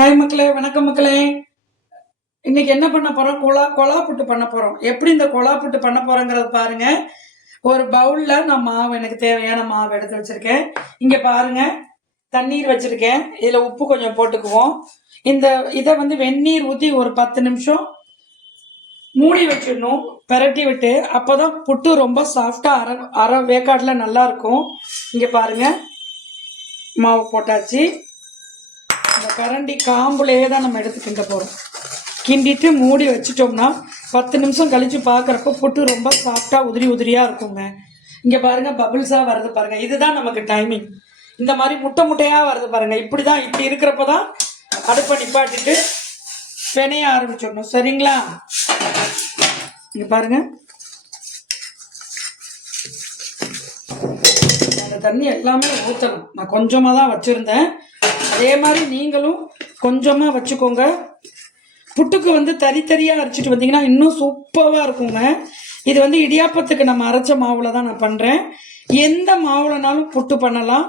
Hi மக்களே வணக்கம் மக்களே. இன்னைக்கு என்ன பண்ண போறோம்? கொலா கொலா புட்டு பண்ண போறோம். எப்படி இந்த கொலா புட்டு பண்ண போறோங்கிறத பாருங்க. ஒரு பவுல்ல நான் மாவு எனக்கு தேவையான மாவு எடுத்து வச்சிருக்கேன். இங்க பாருங்க தண்ணீர் வச்சிருக்கேன். இதுல உப்பு கொஞ்சம் போட்டுக்குவோம். இந்த இதை வந்து வெந்நீர் ஊற்றி ஒரு பத்து நிமிஷம் மூடி வச்சிடணும். பெரட்டி விட்டு அப்போதான் புட்டு ரொம்ப சாஃப்டா அரை அரை வேக்காட்டில் நல்லா இருக்கும். இங்க பாருங்க மாவு போட்டாச்சு. இந்த கரண்டி காம்புலேயே தான் நம்ம எடுத்து கிண்ட போகிறோம் கிண்டிட்டு மூடி வச்சிட்டோம்னா பத்து நிமிஷம் கழித்து பார்க்குறப்ப புட்டு ரொம்ப சாஃப்டாக உதிரி உதிரியாக இருக்குங்க. இங்கே பாருங்க பபிள்ஸாக வருது பாருங்கள் இதுதான் நமக்கு டைமிங் இந்த மாதிரி முட்டை முட்டையாக வருது பாருங்க. இப்படி தான் இப்படி இருக்கிறப்ப தான் அடுப்பை நிப்பாட்டிட்டு பெனைய ஆரம்பிச்சிடணும். சரிங்களா? இங்கே பாருங்க. அந்த தண்ணி எல்லாமே ஊற்றணும் நான் கொஞ்சமாக தான் வச்சுருந்தேன். அதே மாதிரி நீங்களும் கொஞ்சமாக வச்சுக்கோங்க. புட்டுக்கு வந்து தறி தறியாக அரைச்சிட்டு வந்தீங்கன்னா இன்னும் சூப்பராக இருக்குங்க. இது வந்து இடியாப்பத்துக்கு நம்ம அரைச்ச மாவில் தான் நான் பண்ணுறேன் எந்த மாவுலனாலும் புட்டு பண்ணலாம்.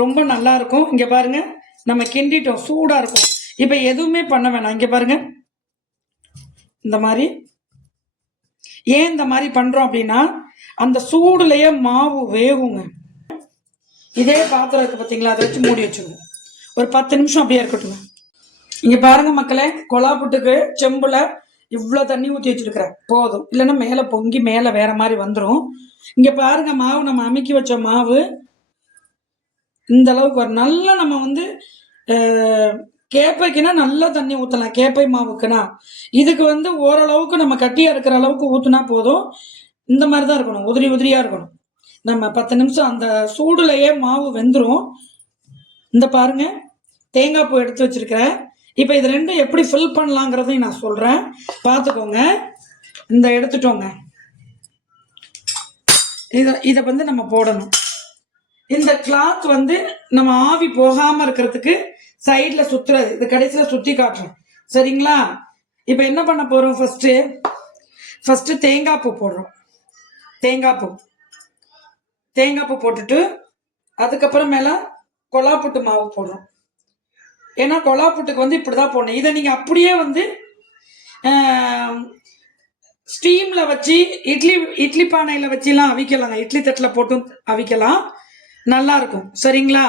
ரொம்ப நல்லா இருக்கும். இங்கே பாருங்க நம்ம கிண்டிட்டோம். சூடாக இருக்கும். இப்போ எதுவுமே பண்ண வேணாம். இங்கே பாருங்க. இந்த மாதிரி. ஏன் இந்த மாதிரி பண்ணுறோம் அப்படின்னா அந்த சூடுலேயே மாவு வேகுங்க. இதே பாத்திரம் இருக்குது பார்த்தீங்களா அதை வச்சு மூடி வச்சுருவோம். ஒரு பத்து நிமிஷம் அப்படியே இருக்கட்டும் இங்கே பாருங்க மக்களே கொலா புட்டுக்கு செம்புல இவ்வளோ தண்ணி ஊற்றி வச்சிருக்கிறேன். போதும். இல்லைன்னா மேலே பொங்கி மேலே வேற மாதிரி வந்துடும் இங்கே பாருங்க மாவு நம்ம அமுக்கி வச்ச மாவு. இந்த அளவுக்கு வரும். நல்லா நம்ம வந்து கேப்பைக்குன்னா நல்லா தண்ணி ஊற்றலாம் கேப்பை மாவுக்குன்னா. இதுக்கு வந்து ஓரளவுக்கு நம்ம கட்டியாக இருக்கிற அளவுக்கு ஊற்றுனா போதும். இந்த மாதிரி தான் இருக்கணும். உதிரி உதிரியாக இருக்கணும். நம்ம பத்து நிமிஷம் அந்த சூடுலையே மாவு வெந்துடும் இந்த பாருங்க. தேங்காய் பூ எடுத்து வச்சிருக்கிறேன். இப்போ இது ரெண்டும் எப்படி ஃபில் பண்ணலாங்கிறதையும் நான் சொல்கிறேன் பார்த்துக்கோங்க. இந்த எடுத்துட்டோங்க. இதை இதை வந்து நம்ம போடணும். இந்த கிளாத் வந்து நம்ம ஆவி போகாமல் இருக்கிறதுக்கு சைடில் சுற்றுறது இது கடைசியில் சுற்றி காட்டுறோம். சரிங்களா? இப்போ என்ன பண்ண போகிறோம் ஃபஸ்ட்டு ஃபஸ்ட்டு தேங்காய் பூ போடுறோம். தேங்காய் பூ. தேங்காய் பூ போட்டுட்டு அதுக்கப்புறமேல கொலாப்புட்டு மாவு போடுறோம். ஏன்னா கொலாப்புட்டுக்கு வந்து இப்படி தான் போடணும். இதை நீங்கள் அப்படியே வந்து ஸ்டீமில் வச்சு இட்லி இட்லி பானையில் வச்சுலாம் அவிக்கலாங்க. இட்லி தட்டில் போட்டும் அவிக்கலாம். நல்லா இருக்கும் சரிங்களா?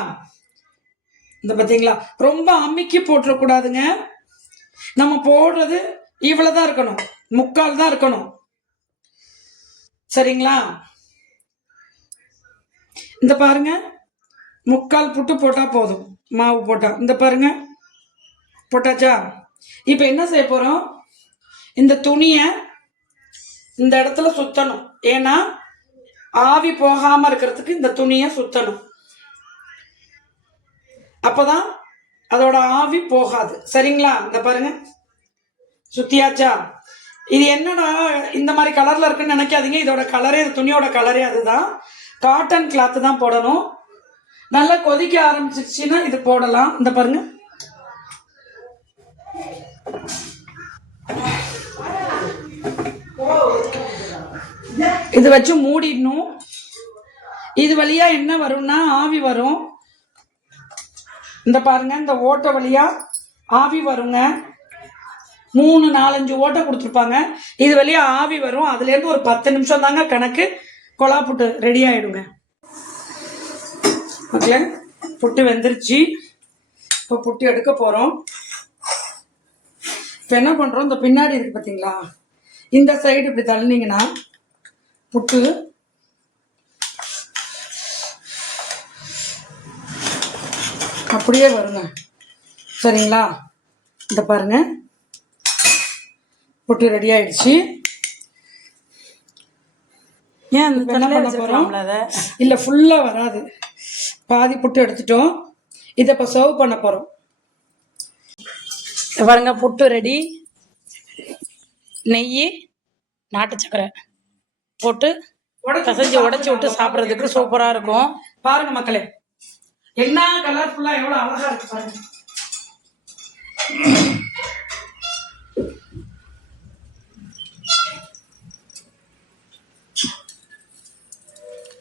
இந்த பார்த்தீங்களா ரொம்ப அமுக்கி போட்டுறக்கூடாதுங்க. நம்ம போடுறது இவ்வளோ தான் இருக்கணும். முக்கால் தான் இருக்கணும். சரிங்களா? இந்த பாருங்க. முக்கால் புட்டு போட்டால் போதும். மாவு போட்டால் இந்த பாருங்க. போட்டாச்சா? இப்போ என்ன செய்ய போகிறோம் இந்த துணியை இந்த இடத்துல சுத்தணும். ஏன்னா ஆவி போகாமல் இருக்கிறதுக்கு இந்த துணியை சுத்தணும். அப்போதான் அதோட ஆவி போகாது. சரிங்களா? இந்த பாருங்க. சுத்தியாச்சா? இது என்னடா இந்த மாதிரி கலரில் இருக்குன்னு நினைக்காதீங்க. இதோட கலரே இந்த துணியோட கலரே அதுதான். காட்டன் கிளாத்து தான் போடணும். நல்லா கொதிக்க ஆரம்பிச்சிருச்சுன்னா இது போடலாம். இந்த பாருங்க. இது வச்சு மூடிடணும். இது வழியா என்ன வரும்னா ஆவி வரும். இந்த பாருங்க இந்த ஓட்டை வழியா ஆவி வருங்க. மூணு நாலஞ்சு ஓட்டை கொடுத்துருப்பாங்க. இது வழியா ஆவி வரும். அதுலேருந்து ஒரு பத்து நிமிஷம் தாங்க கணக்கு. கொலா புட்டு ரெடி ஆயிடுங்க. மக்களே புட்டு வெந்துருச்சு. இப்போ புட்டு எடுக்க போகிறோம் இப்போ என்ன பண்ணுறோம் இந்த பின்னாடி இருக்கு பார்த்தீங்களா இந்த சைடு இப்படி தள்ளினீங்கன்னா புட்டு அப்படியே வருங்க. சரிங்களா? இந்த பாருங்க. புட்டு ரெடி ஆயிடுச்சு. ஏன் அந்த பண்ண இல்ல ஃபுல்லா வராது. பாதி புட்டு எடுத்துட்டோம். இதை இப்போ சர்வ் பண்ண போறோம். இத பாருங்க புட்டு ரெடி நெய் நாட்டு சக்கரை போட்டு பிசைஞ்சு உடைச்சி விட்டு சாப்பிட்றதுக்கு சூப்பரா இருக்கும். பாருங்க மக்களே என்ன கலர்ஃபுல்லா எவ்வளவு அழகா இருக்கு பாருங்க.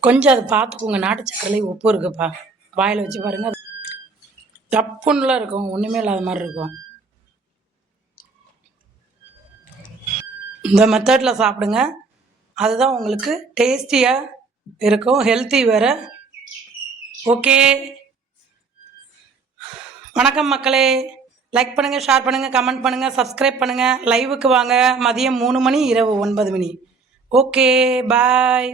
கொஞ்சம் அதை பார்த்துக்கோங்க. நாட்டு சக்கரையில உப்பு இருக்குப்பா. வாயில் வச்சு பாருங்க. தப்புன்னுலாம் இருக்கும். ஒன்றுமே இல்லாத மாதிரி இருக்கும். இந்த மெத்தடில் சாப்பிடுங்க. அதுதான் உங்களுக்கு டேஸ்டியாக இருக்கும். ஹெல்த்தி வேறு. ஓகே வணக்கம் மக்களே. லைக் பண்ணுங்கள் ஷேர் பண்ணுங்கள் கமெண்ட் பண்ணுங்கள் சப்ஸ்கிரைப் பண்ணுங்கள் லைவுக்கு வாங்க. மதியம் மூணு மணி இரவு ஒன்பது மணி. Okay bye